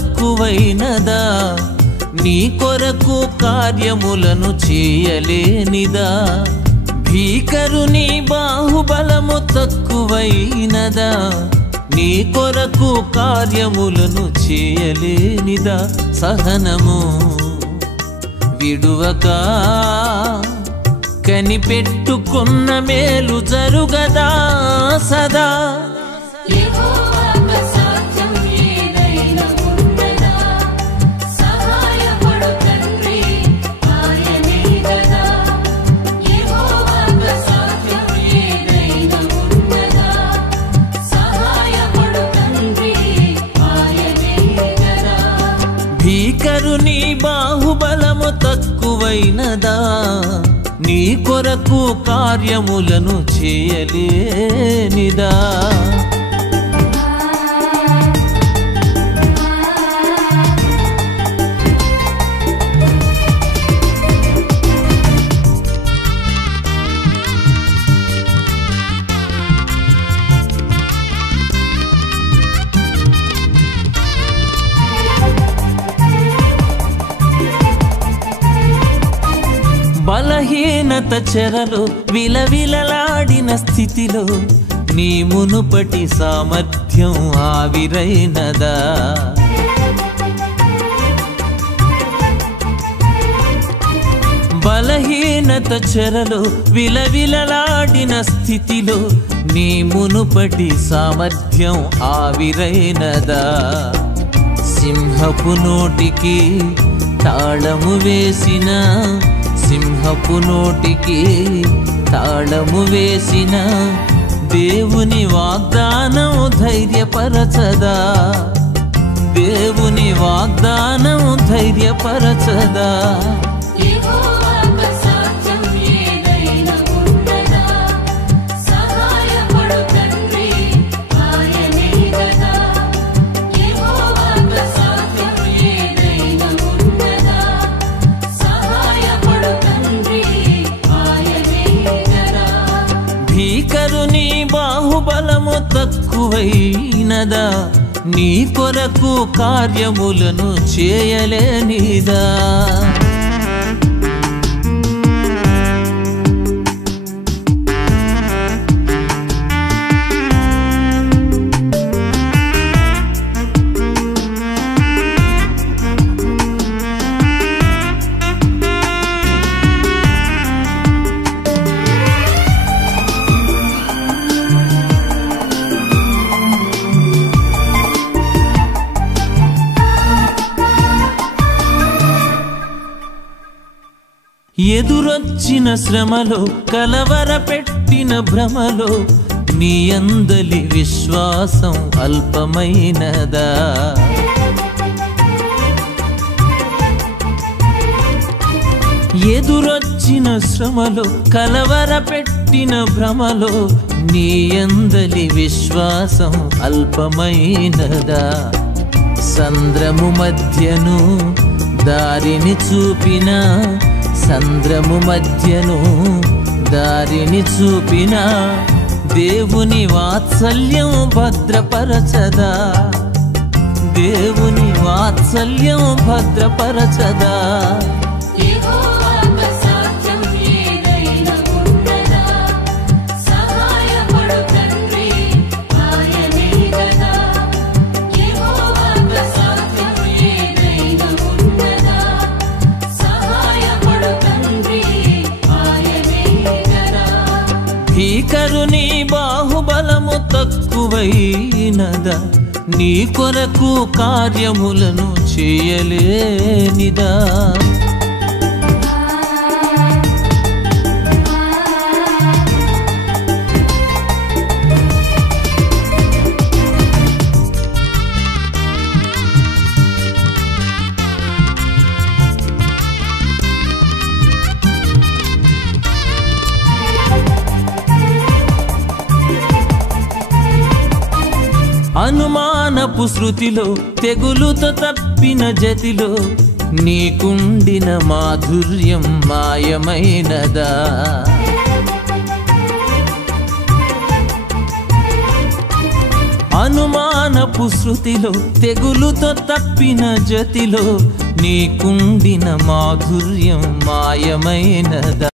తక్కువైనదా నీ కొరకు కార్యములను చేయలేనిదా భీకరుని బాహుబలము తక్కువైనదా నీ కొరకు కార్యములను చేయలేనిదా సహనము విడువక కనిపెట్టుకున్న మేలు జరుగదా సదా భీకరుని బాహుబలము తక్కువైనదా నీ కొరకు కార్యములను చేయలేనిదా బలహీనత చెరలో విలవిలలాడిన స్థితిలో నీ మునుపటి సామర్థ్యం ఆవిరైనదా బలహీనత చెరలో విలవిలలాడిన స్థితిలో నీ మునుపటి సామర్థ్యం ఆవిరైనదా సింహపు నోటికి తాళము వేసిన సింహపు నోటికి తాళము వేసిన దేవుని వాగ్దానం ధైర్యపరచదా దేవుని వాగ్దానం ధైర్యపరచదా భీకరుని బాహుబలము తక్కువైనదా నీ కొరకు కార్యములను చేయలేనిదా ఎదురొచ్చిన శ్రమలో కలవరపెట్టిన భ్రమలో నీ అందలి విశ్వాసం అల్పమైనదా ఎదురొచ్చిన శ్రమలో కలవరపెట్టిన భ్రమలో నీ అందలి విశ్వాసం అల్పమైనదా సంద్రము మధ్యను దారిని చూపిన సంద్రము మధ్యను దారిని చూపిన దేవుని వాత్సల్యం భద్రపరచదా దేవుని వాత్సల్యం భద్రపరచదా భీకరుని బాహుబలము తక్కువైనదా నీ కొరకు కార్యములను చేయలేనిదా అనుమానపు శృతిలో తెగులుతో తప్పిన జతిలో నీకుండిన మాధుర్యం మాయమైనదా అనుమానపు శృతిలో తెగులుతో తప్పిన జతిలో నీకుండిన మాధుర్యం మాయమైనదా.